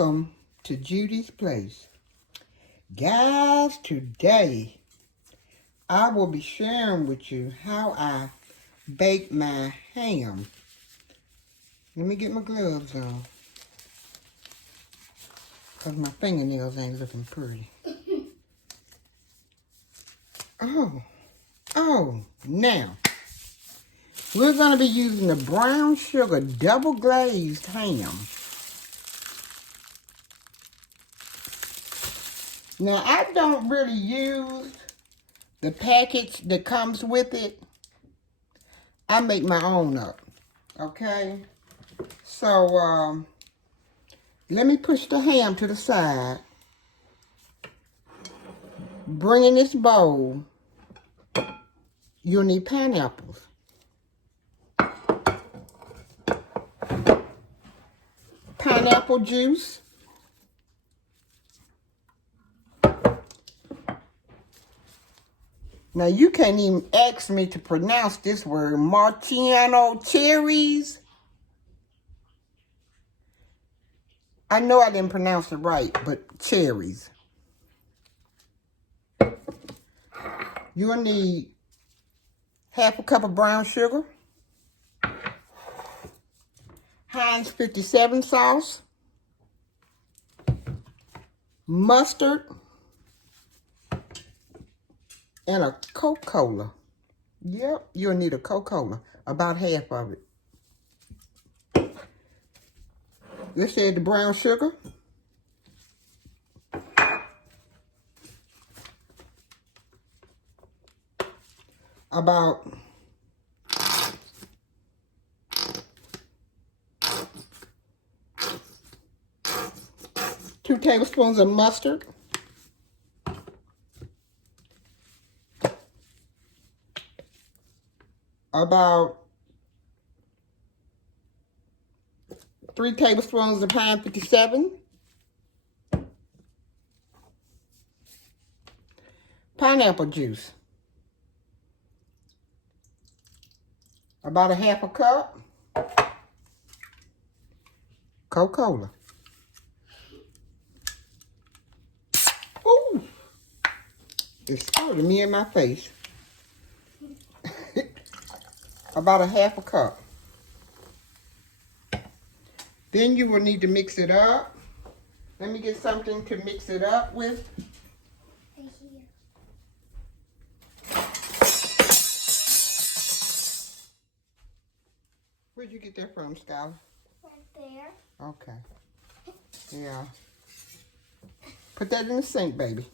Welcome to Judy's Place. Guys, today I will be sharing with you how I bake my ham. Let me get my gloves on, because my fingernails ain't looking pretty. Now, we're going to be using the brown sugar double glazed ham. Now, I don't really use the package that comes with it. I make my own up, okay? So, let me push the ham to the side. Bring in this bowl. You'll need pineapples. Pineapple juice. Now, you can't even ask me to pronounce this word. Marciano cherries. I know I didn't pronounce it right, but cherries. You'll need half a cup of brown sugar. Heinz 57 sauce. Mustard. And a Coca-Cola. Yep, you'll need a Coca-Cola. About half of it. Let's add the brown sugar. About 2 tablespoons of mustard. About 3 tablespoons of Heinz 57. Pineapple juice. About a half a cup. Coca-Cola. Ooh! It's hurting me in my face. About a half a cup. Then you will need to mix it up. Let me get something to mix it up with. Right here. Where'd you get that from, Skylar? Right there. Okay. Yeah. Put that in the sink, baby.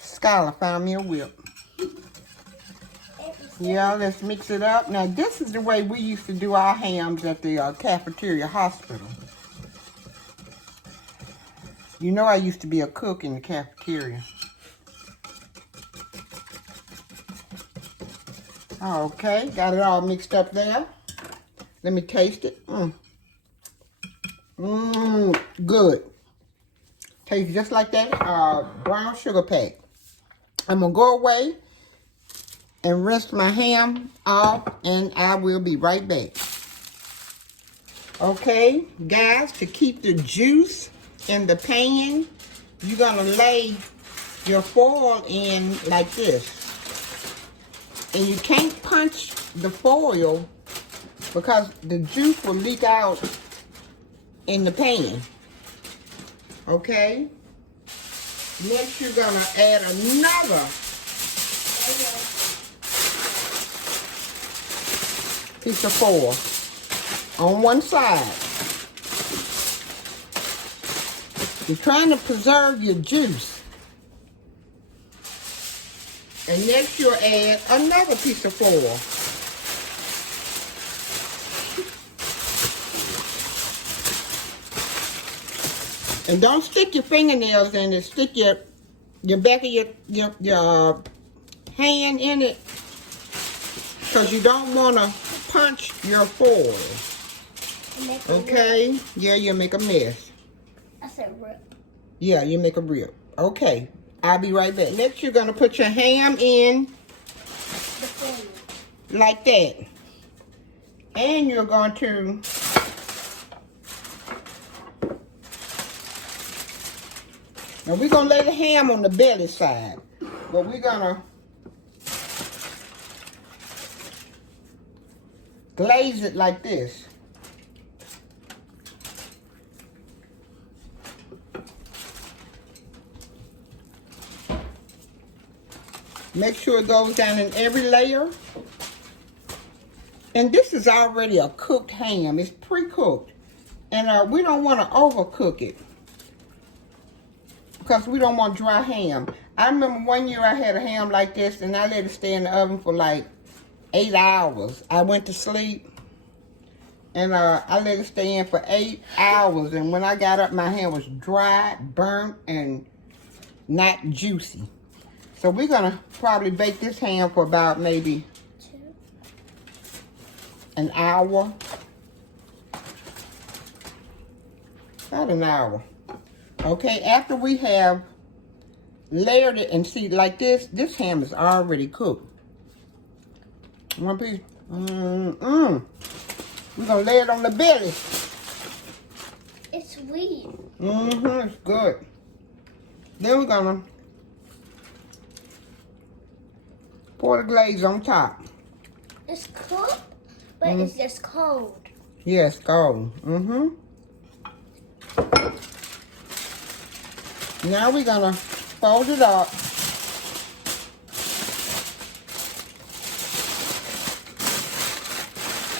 Skylar found me a whip. Yeah, let's mix it up. Now, this is the way we used to do our hams at the cafeteria hospital. You know I used to be a cook in the cafeteria. Okay, got it all mixed up there. Let me taste it. Good. Tastes just like that brown sugar pack. I'm going to go away and rinse my ham off, and I will be right back. Okay, guys, to keep the juice in the pan, you're going to lay your foil in like this. And you can't punch the foil because the juice will leak out in the pan. Okay? Next, you're going to add another piece of foil on one side. You're trying to preserve your juice. And next, you'll add another piece of foil. And don't stick your fingernails in it. Stick your back of your hand in it, because you don't want to punch your foil. Okay? Yeah, you'll make a mess. I said rip. Yeah, you make a rip. Okay, I'll be right back. Next, you're going to put your ham in like that. And you're going to now we're going to lay the ham on the belly side. But we're going to glaze it like this. Make sure it goes down in every layer. And this is already a cooked ham. It's pre-cooked. And we don't want to overcook it, because we don't want dry ham. I remember one year I had a ham like this and I let it stay in the oven for like 8 hours. I went to sleep and I let it stay in for 8 hours. And when I got up, my ham was dry, burnt, and not juicy. So we're gonna probably bake this ham for about maybe an hour. About an hour. Okay, after we have layered it and see like this ham is already cooked. One piece. We're gonna lay it on the belly. It's sweet. It's good. Then we're gonna pour the glaze on top. It's cooked, but it's just cold. Yes, cold. Now we're gonna fold it up.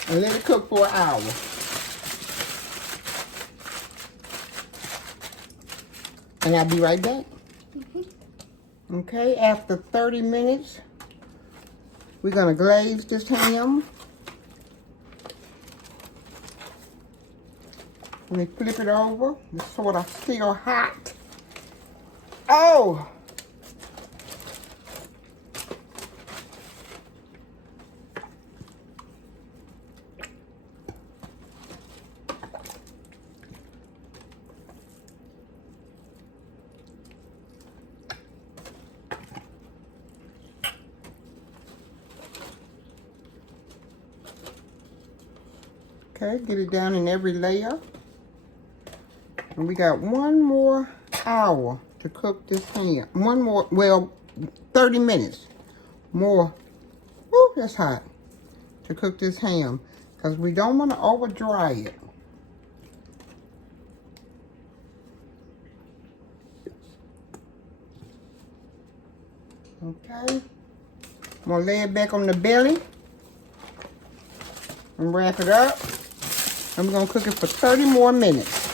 And let it cook for an hour. And I'll be right back. Okay, after 30 minutes, we're gonna glaze this ham. Let me flip it over. It's sort of still hot. Oh! Okay, get it down in every layer. And we got 1 more hour to cook this ham. 1 more, well, 30 minutes more. Woo, that's hot. To cook this ham, because we don't want to over dry it. Okay. I'm gonna lay it back on the belly and wrap it up. And we're gonna cook it for 30 more minutes.